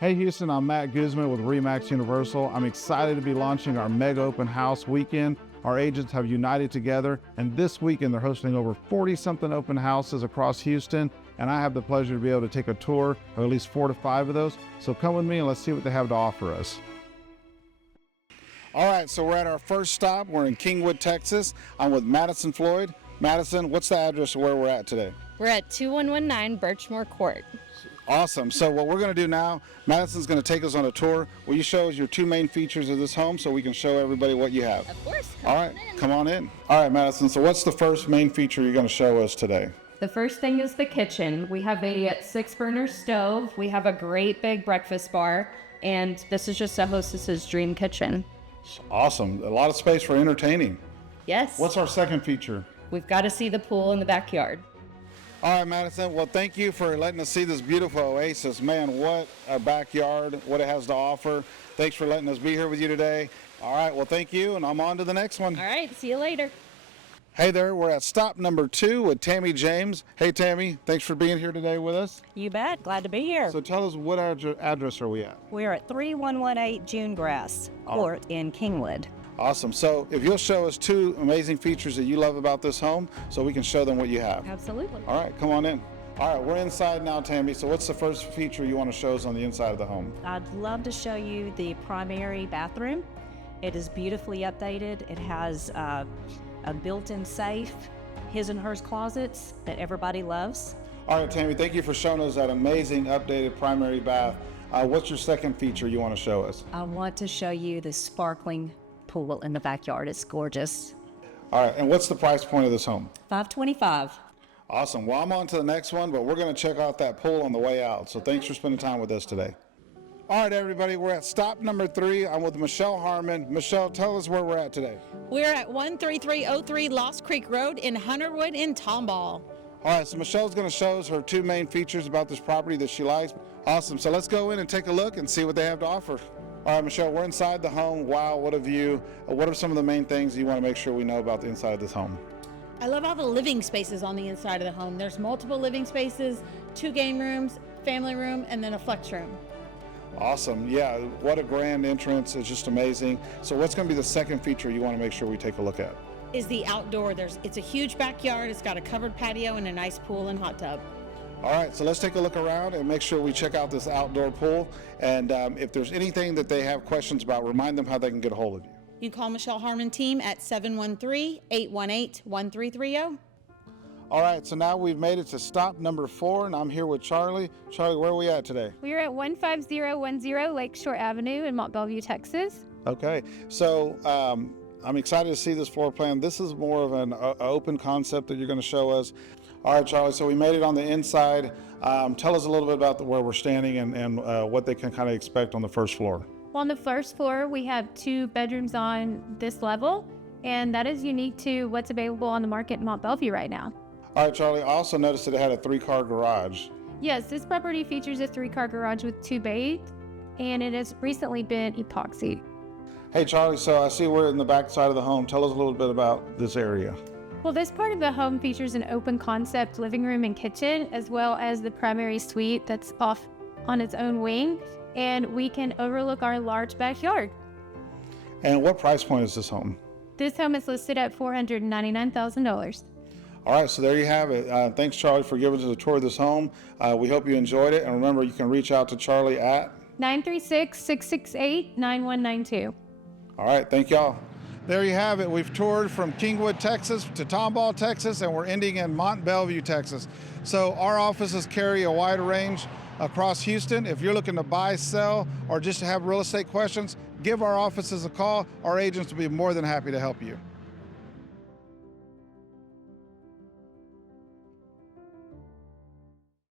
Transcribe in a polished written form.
Hey Houston, I'm Matt Guzman with RE/MAX Universal. I'm excited to be launching our mega open house weekend. Our agents have united together, and this weekend they're hosting over 40-something open houses across Houston, and I have the pleasure to be able to take a tour of at least 4 to 5 of those. So come with me and let's see what they have to offer us. All right, so we're at our first stop. We're in Kingwood, Texas. I'm with Madison Floyd. Madison, what's the address of where we're at today? We're at 2119 Birchmore Court. Awesome. So what we're going to do now, Madison's going to take us on a tour. Will you show us your 2 main features of this home so we can show everybody what you have? Of course. All right, come on in. All right, Madison, so what's the first main feature you're going to show us today? The first thing is the kitchen. We have a 6-burner stove. We have a great big breakfast bar, and this is just a hostess's dream kitchen. Awesome. A lot of space for entertaining. Yes. What's our second feature? We've got to see the pool in the backyard. All right, Madison. Well, thank you for letting us see this beautiful oasis. Man, what a backyard, what it has to offer. Thanks for letting us be here with you today. All right, well, thank you, and I'm on to the next one. All right, see you later. Hey there, we're at stop number 2 with Tammy James. Hey, Tammy, thanks for being here today with us. You bet. Glad to be here. So tell us, what address are we at? We're at 3118 June Grass Court in Kingwood. Awesome. So if you'll show us 2 amazing features that you love about this home so we can show them what you have. Absolutely. All right, come on in. All right, we're inside now, Tammy. So what's the first feature you want to show us on the inside of the home? I'd love to show you the primary bathroom. It is beautifully updated. It has a built-in safe, his and hers closets that everybody loves. All right, Tammy, thank you for showing us that amazing updated primary bath. What's your second feature you want to show us? I want to show you the sparkling pool in the backyard. It's gorgeous. All right, and what's the price point of this home? $525. Awesome. Well, I'm on to the next one, but we're going to check out that pool on the way out. So thanks for spending time with us today. All right, everybody, we're at stop number 3. I'm with Michelle Harmon. Michelle, tell us where we're at today. We're at 13303 Lost Creek Road in Hunterwood in Tomball. All right, so Michelle's going to show us her 2 main features about this property that she likes. Awesome. So let's go in and take a look and see what they have to offer. All right, Michelle, we're inside the home. Wow, what a view. What are some of the main things you want to make sure we know about the inside of this home? I love all the living spaces on the inside of the home. There's multiple living spaces, 2 game rooms, family room, and then a flex room. Awesome. Yeah, what a grand entrance. It's just amazing. So what's going to be the second feature you want to make sure we take a look at? Is the outdoor. It's a huge backyard. It's got a covered patio and a nice pool and hot tub. All right, so let's take a look around and make sure we check out this outdoor pool. And if there's anything that they have questions about, remind them how they can get a hold of you. You can call Michelle Harmon team at 713-818-1330. All right, so now we've made it to stop number 4, and I'm here with Charlie. Charlie, where are we at today? We are at 15010 Lakeshore Avenue in Mont Belvieu, Texas. Okay, so I'm excited to see this floor plan. This is more of an open concept that you're going to show us. All right, Charlie, so we made it on the inside. Tell us a little bit about where we're standing and what they can kind of expect on the first floor. Well, on the first floor, we have 2 bedrooms on this level, and that is unique to what's available on the market in Mont Belvieu right now. All right, Charlie, I also noticed that it had a 3-car garage. Yes, this property features a 3-car garage with 2 bays, and it has recently been epoxied. Hey, Charlie, so I see we're in the back side of the home. Tell us a little bit about this area. Well, this part of the home features an open concept living room and kitchen, as well as the primary suite that's off on its own wing, and we can overlook our large backyard. And what price point is this home? This home is listed at $499,000. All right, so there you have it. Thanks, Charlie, for giving us a tour of this home. We hope you enjoyed it. And remember, you can reach out to Charlie at 936-668-9192. All right, thank y'all. There you have it. We've toured from Kingwood, Texas to Tomball, Texas, and we're ending in Mont Belvieu, Texas. So our offices carry a wide range across Houston. If you're looking to buy, sell, or just to have real estate questions, give our offices a call. Our agents will be more than happy to help you.